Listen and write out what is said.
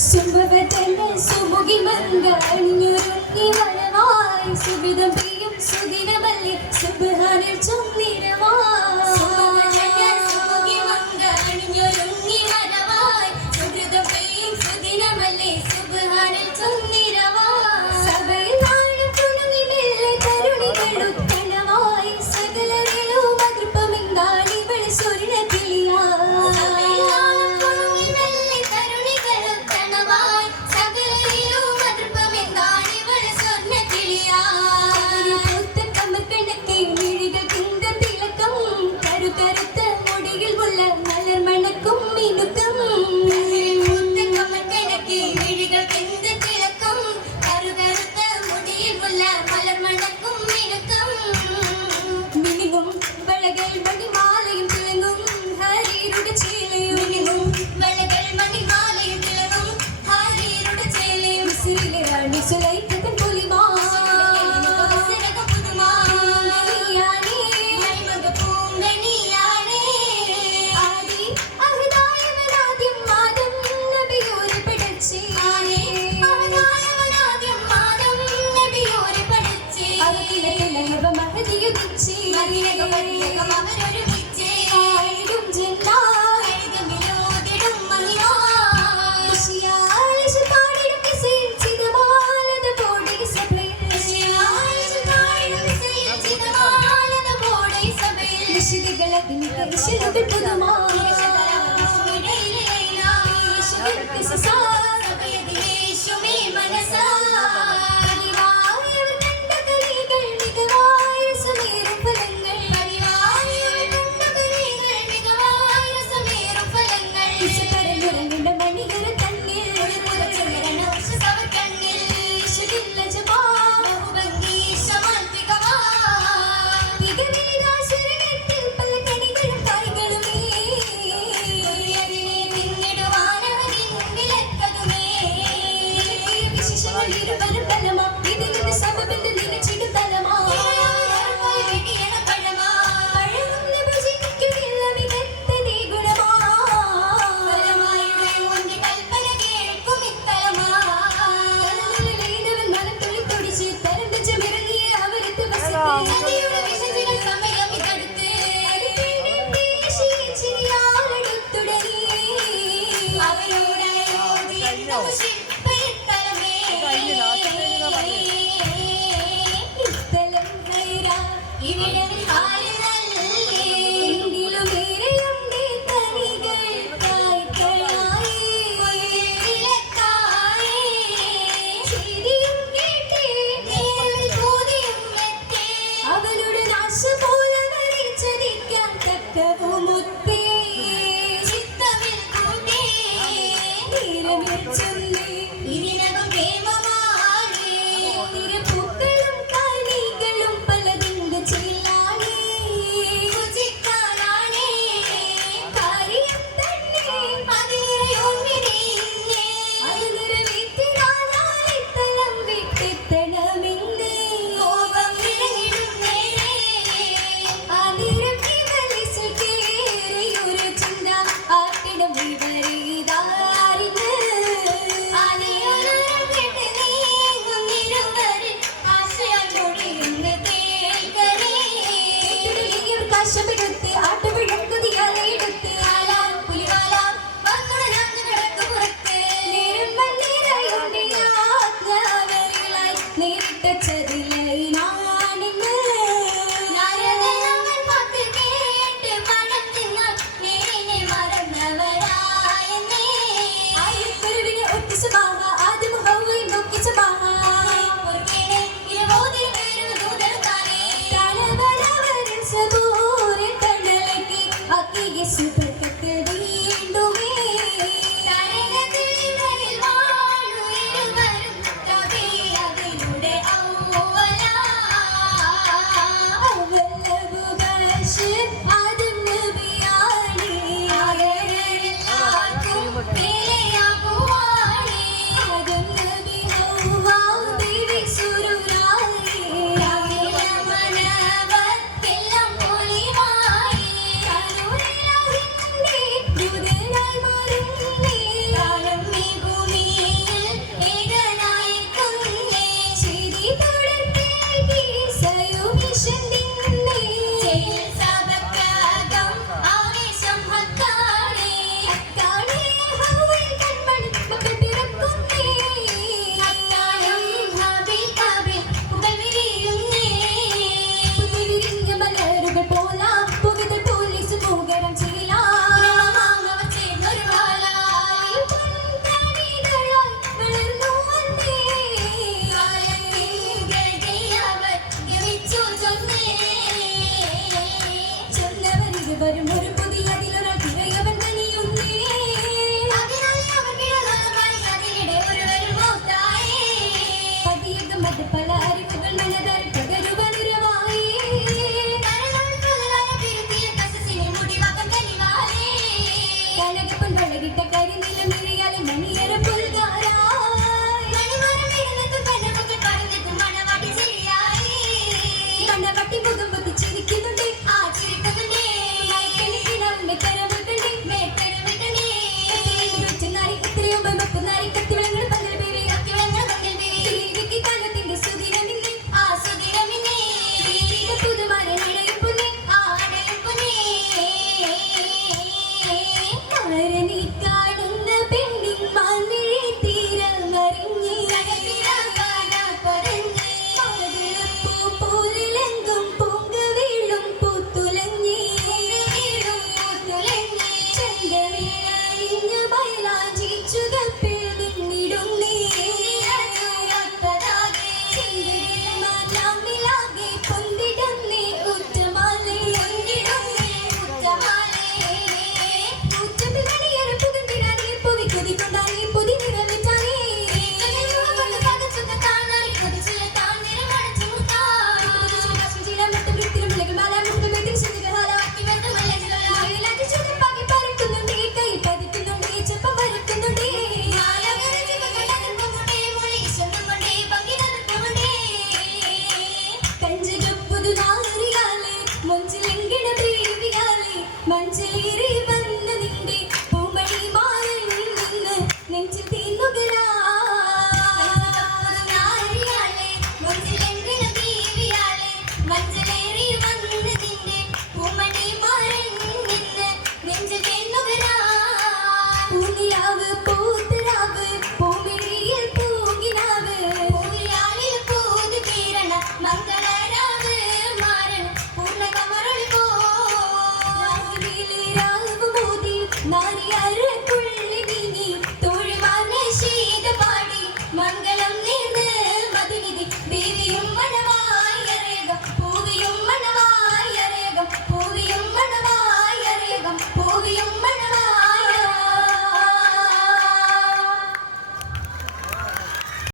ശുഭവതന്നെ സുമുഖി മങ്കണിഞ്ഞൊരുങ്ങി വരവായി സുബിതം പെയ്യും സുദിനമല്ലേ സുബഹാനിൽ ചൊന്നിരവായി this is Taxa que দিল You don't know.